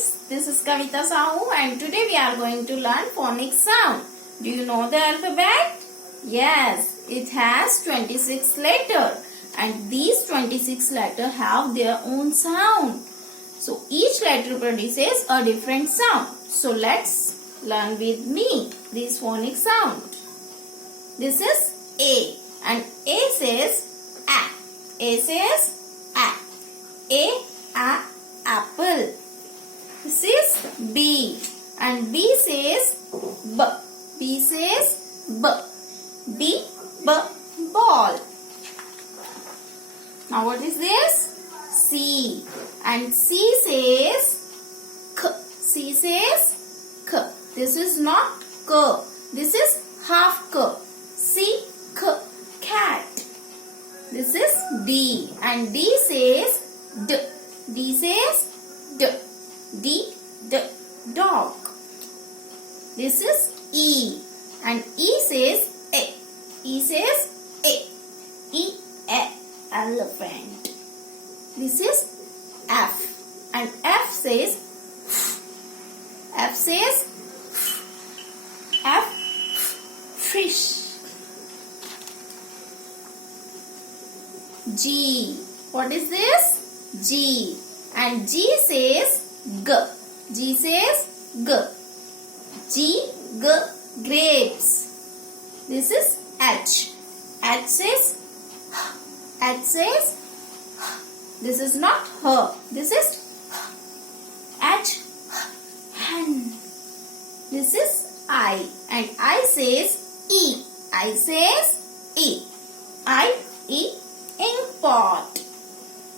guys, this is Kavita Sahu and today we are going to learn phonic sound. Do you know the alphabet? Yes, it has 26 letters and these 26 letters have their own sound. So each letter produces a different sound. So let's learn with me this phonic sound. This is A and A says A. A says A. A apple. This is B and B says B. B says B. B ball. Now what is this? C and C says K. C says K. This is not K. This is half K. C K cat. This is D and D says D. D says D. D dog. This is E and E says A. E says A. E elephant. This is F and F says F fish. G. What is this? G and G says G. G says G. G grapes. This is H. H says this is not her. This is H hen. This is I and I says E. I says E. I ink pot.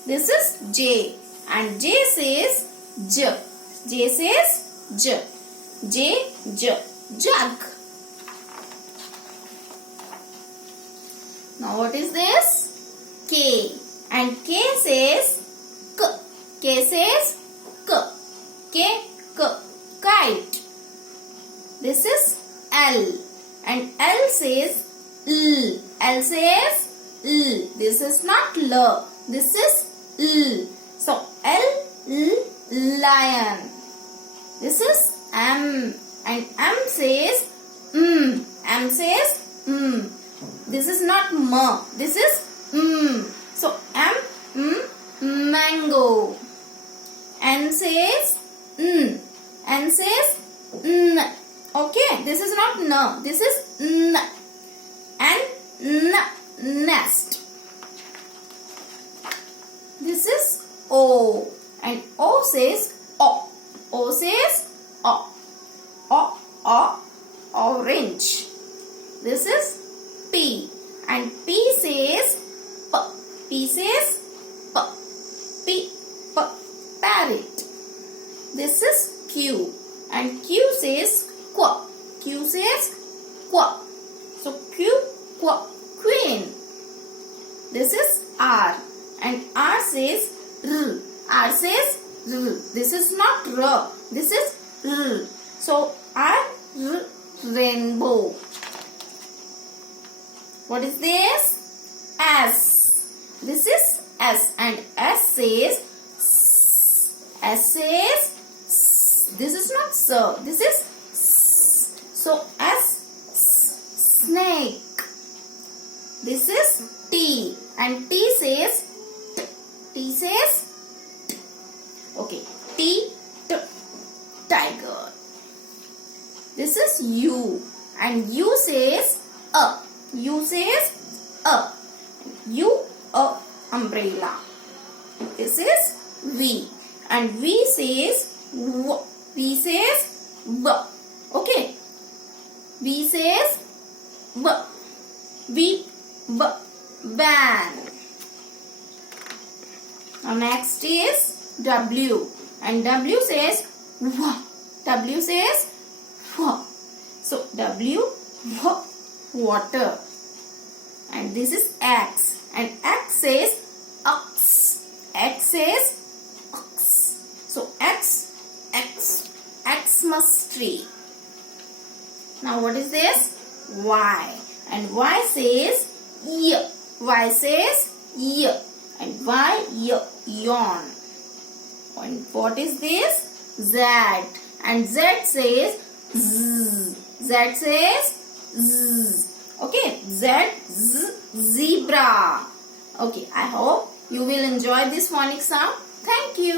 This is J and J says J. J says J. Jug. Now what is this? K and K says K. K says K. Kite. This is L and L says L. L says L. This is not L. This is L. So L lion. This is M and M says M says This is not M. This is So M mango. N says N says N. Okay, this is not N. This is N. Nest. This is O and O says O. O says O. Orange. This is P and P says P. P says P. Parrot. This is Q and Q says Q. Q says Q. So Q queen. This is R and R says R. R says R. This is not R. This is R. So R rainbow. What is this? S. This is S and S says this is not so. This is so S snake. This is T and T says T says okay. T tiger. This is U and U says U says U umbrella. This is V and V says V. V says V. Okay. V says V. Van. Now next is W and W says W. W says W. So W water and this is X and X says X. X says X. So Xmas tree. Now what is this? Y and Y says Y. Y says Y and Y yawn. And what is this? Z. And Z says Z. Z says Z. Okay, Z, Z, zebra. Okay, I hope you will enjoy this phonic sound. Thank you.